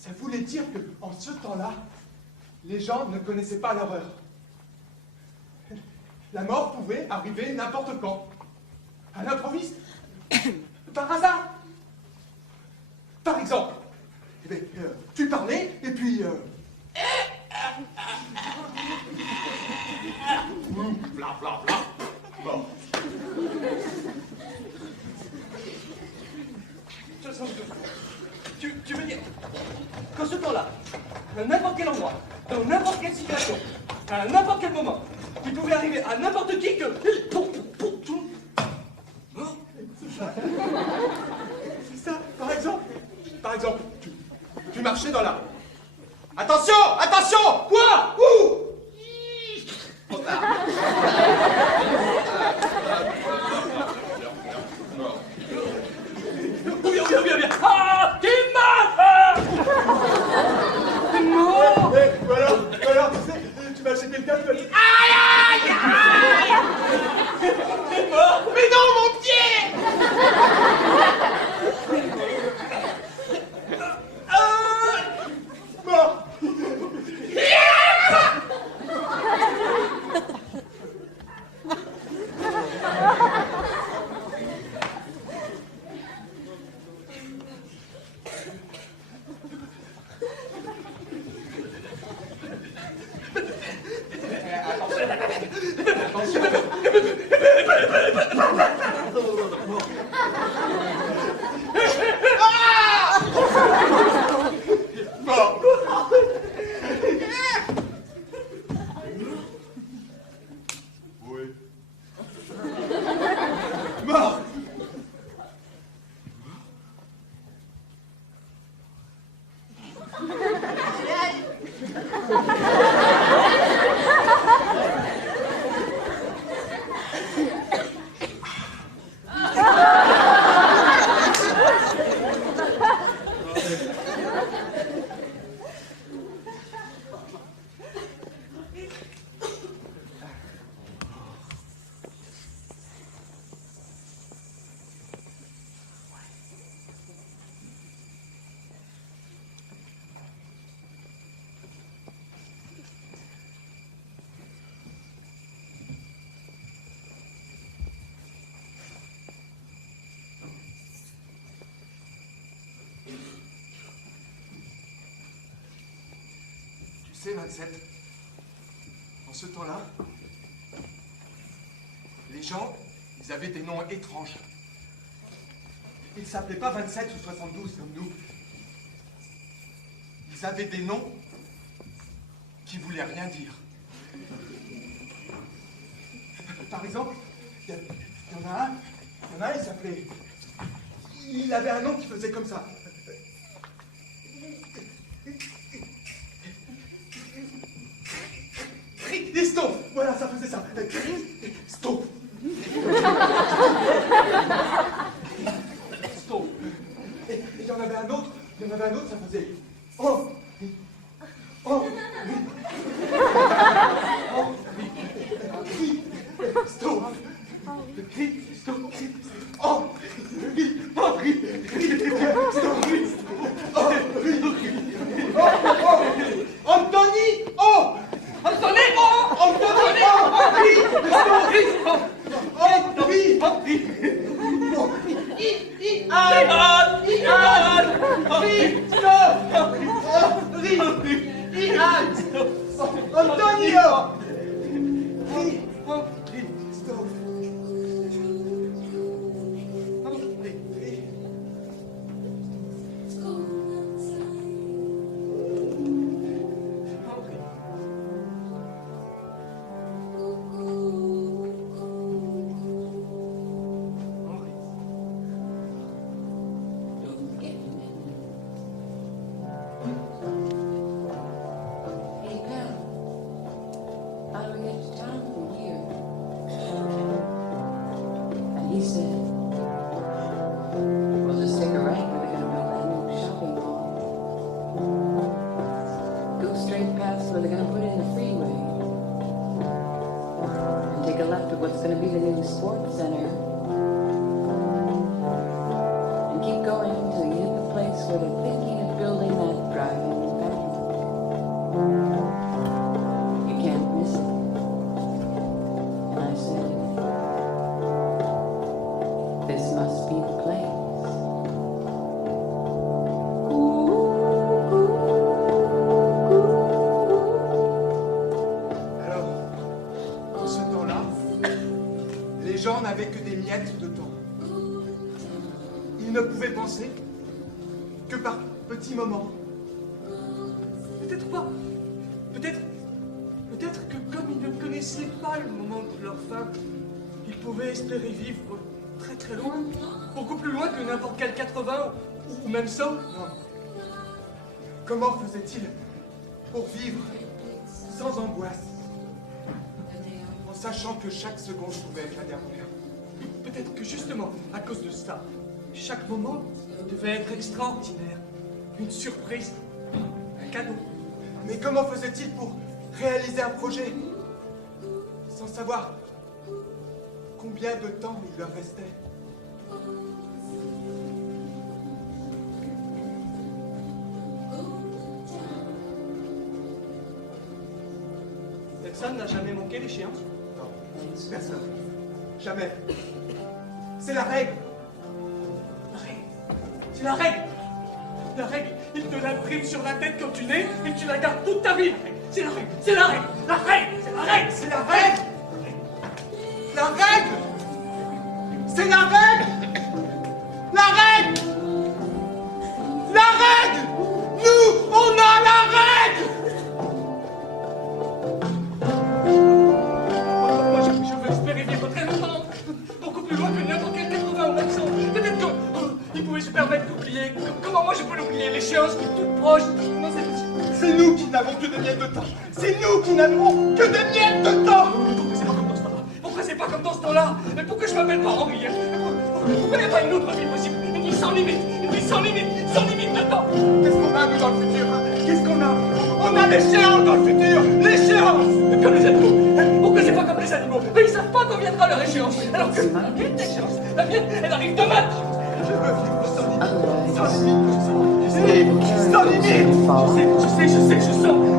Ça voulait dire qu'en ce temps-là, les gens ne connaissaient pas l'horreur. La mort pouvait arriver n'importe quand. À l'improviste. Par hasard. Par exemple, eh bien, tu parlais, et puis... Bla bla bla. Bon. Tu veux dire qu'en ce temps-là, à n'importe quel endroit, dans n'importe quelle situation, à n'importe quel moment, il pouvait arriver à n'importe qui que... C'est ça, par exemple. Par exemple, tu marchais dans la rue. Attention, attention. Quoi? Où? Trop tard. Bien. Ah, t'es mort. T'es mort. Voilà, tu sais, tu m'as acheté quelqu'un, tu m'as dit... Aïe. T'es mort. Mais non, mon pied. Mort. Tu sais, 27, en ce temps-là, les gens, ils avaient des noms étranges. Ils ne s'appelaient pas 27 ou 72 comme nous. Ils avaient des noms qui voulaient rien dire. Par exemple, il y en a un, il s'appelait... Il avait un nom qui faisait comme ça. Christo, voilà, ça faisait ça. Christo. Christo. Et il y en avait un autre, ça faisait... Oh. Oh. Oh. Christo. Christo. Oh. Anthony! Oh! Anthony! Oh! Anthony! Antonio! Where they're thinking of building that drive ne pouvait penser que par petits moments. Peut-être pas. Peut-être que comme ils ne connaissaient pas le moment de leur fin, ils pouvaient espérer vivre très très loin, beaucoup plus loin que n'importe quel 80 ou même 100. Non. Comment faisait-il pour vivre sans angoisse, en sachant que chaque seconde pouvait être la dernière? Peut-être que justement, à cause de ça, chaque moment devait être extraordinaire, une surprise, un cadeau. Mais comment faisait-il pour réaliser un projet sans savoir combien de temps il leur restait? Personne n'a jamais manqué l'échéance? Non, personne. Jamais. C'est la règle. La règle. C'est la règle. La règle, il te l'imprime sur la tête quand tu nais et tu la gardes toute ta vie. C'est la règle. C'est la règle. La règle. C'est la règle. C'est la règle. La règle. C'est la règle. La règle. La règle. Nous, on a la règle. Moi, je veux espérer vivre très longtemps. Beaucoup plus loin que n'importe quel 80 ou même 100. Peut-être qu'il pouvait se permettre d'oublier. Comment moi je peux l'oublier? L'échéance qui est toute proche. Non, c'est possible. C'est nous qui n'avons que des miettes de temps. C'est nous qui n'avons que des miettes de temps. Pourquoi c'est pas comme dans ce temps-là? Pourquoi c'est pas comme dans ce temps-là? Mais pourquoi je m'appelle pas Henri? Pourquoi il n'y a pas une autre vie possible? Une vie sans limite. Une vie sans limite. Sans limite de temps. Qu'est-ce qu'on a, nous, dans le futur? Qu'est-ce qu'on a? On a l'échéance dans le futur. L'échéance. Comme les animaux. Pourquoi c'est pas comme les animaux? Mais ils savent pas quand viendra leur échéance. Alors que la mienne échéance. La mienne, elle arrive demain. Je veux vivre sans limite. Sans limite. Sans limite. Je sens.